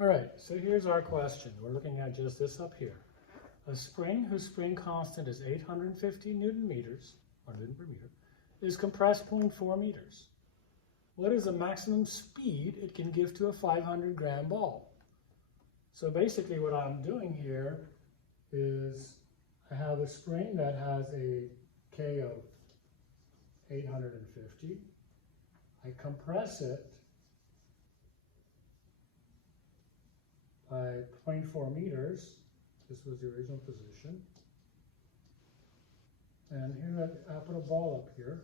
All right, so here's our question. We're looking at just this up here. A spring whose spring constant is 850 Newton meters, or Newton per meter, is compressed 0.4 meters. What is the maximum speed it can give to a 500-gram ball? So basically what I'm doing here is I have a spring that has a K of 850. I compress it by 0.4 meters. This was the original position. And here I put a ball up here.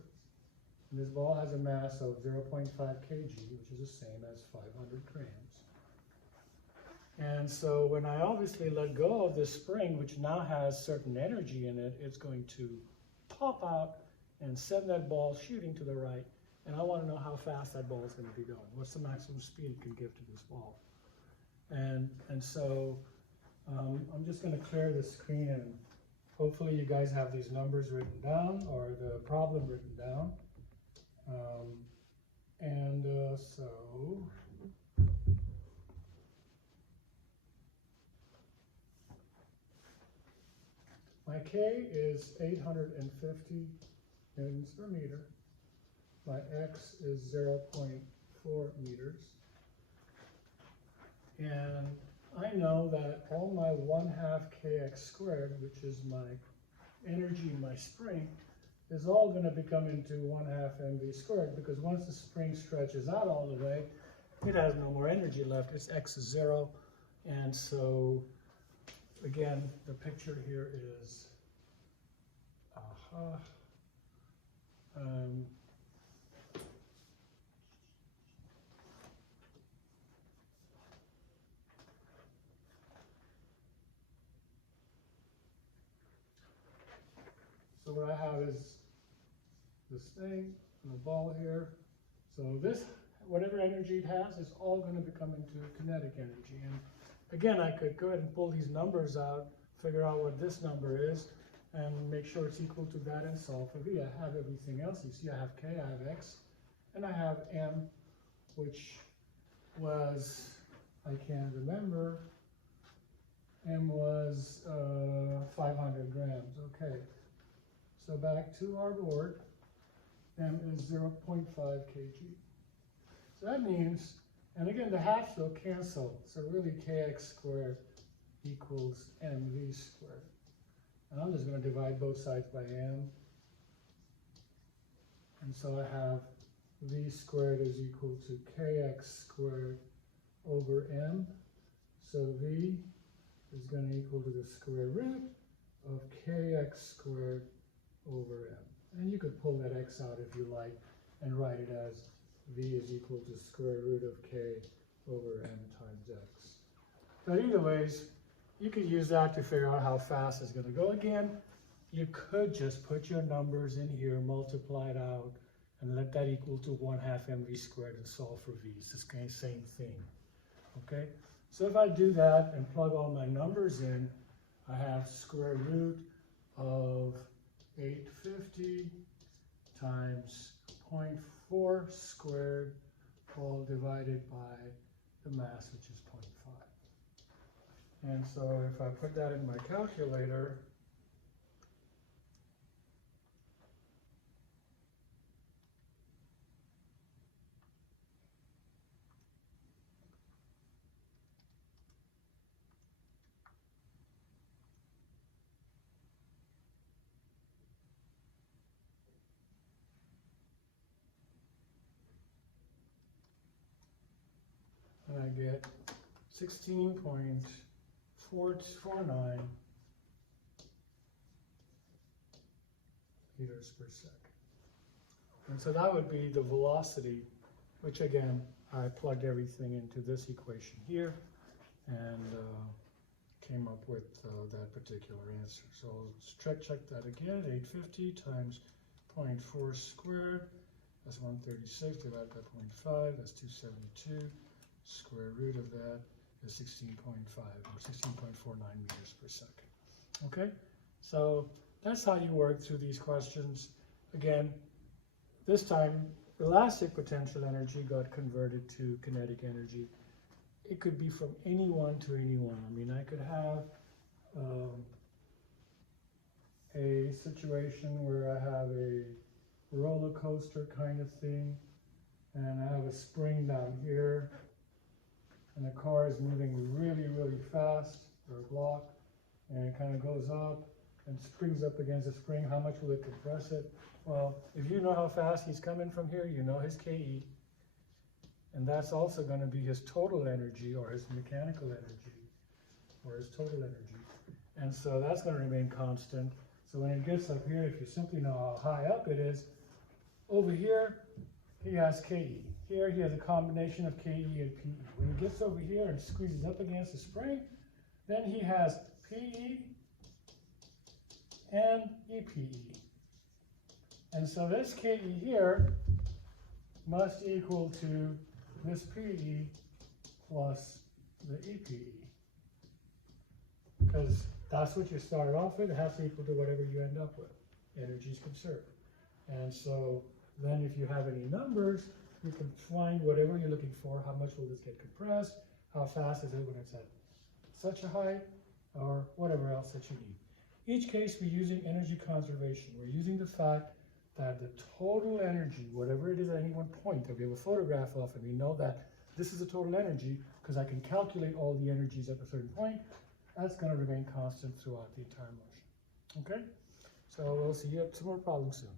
And this ball has a mass of 0.5 kg, which is the same as 500 grams. And so when I obviously let go of this spring, which now has certain energy in it, it's going to pop out and send that ball shooting to the right. And I want to know how fast that ball is going to be going. What's the maximum speed it can give to this ball? And so I'm just going to clear the screen, and hopefully you guys have these numbers written down or the problem written down. So my K is 850 newtons per meter. My X is 0.4 meters. And I know that all my 1/2 kx squared, which is my energy in my spring, is all going to become into 1/2 mv squared, because once the spring stretches out all the way, it has no more energy left. Its x is 0. And so, again, the picture here is, so what I have is this thing and the ball here. So this, whatever energy it has, is all going to become into kinetic energy. And again, I could go ahead and pull these numbers out, figure out what this number is, and make sure it's equal to that and solve for V. I have everything else. You see, I have K, I have X, and I have M, which was, I can't remember, M was 500 grams. Okay, so back to our board. M is 0.5 kg. So that means, and again, the halves will cancel. So really kx squared equals mv squared. And I'm just going to divide both sides by m. And so I have v squared is equal to kx squared over m. So v is going to equal to the square root of kx squared over m. And you could pull that x out if you like and write it as v is equal to square root of k over m times x. But either ways, you could use that to figure out how fast it's going to go. Again, you could just put your numbers in here, multiply it out, and let that equal to 1/2 mv squared and solve for v. It's the same thing. Okay? So if I do that and plug all my numbers in, I have square root of 850 times 0.4 squared, all divided by the mass, which is 0.5. And so if I put that in my calculator, and I get 16.449 meters per second. And so that would be the velocity, which again, I plugged everything into this equation here and came up with that particular answer. So let's check that again. 850 times 0.4 squared, that's 136 divided by 0.5, that's 272. Square root of that is 16.5 or 16.49 meters per second. Okay, so that's how you work through these questions. Again, this time elastic potential energy got converted to kinetic energy, it could be from anyone to anyone. I mean, I could have a situation where I have a roller coaster kind of thing, and I have a spring down here, and the car is moving really, really fast, or a block, and it kind of goes up and springs up against the spring. How much will it compress it? Well, if you know how fast he's coming from here, you know his KE, and that's also going to be his total energy, or his mechanical energy, or his total energy. And so that's going to remain constant. So when it gets up here, if you simply know how high up it is, over here, he has KE. Here he has a combination of KE and PE. When he gets over here and squeezes up against the spring, then he has PE and EPE. And so this KE here must equal to this PE plus the EPE. Because that's what you started off with. It has to equal to whatever you end up with. Energy is conserved. And so then if you have any numbers, you can find whatever you're looking for. How much will this get compressed? How fast is it when it's at such a height? Or whatever else that you need. Each case, we're using energy conservation. We're using the fact that the total energy, whatever it is at any one point, that we have a photograph of, and we know that this is the total energy because I can calculate all the energies at a certain point. That's going to remain constant throughout the entire motion. Okay? So we'll see you at some more problems soon.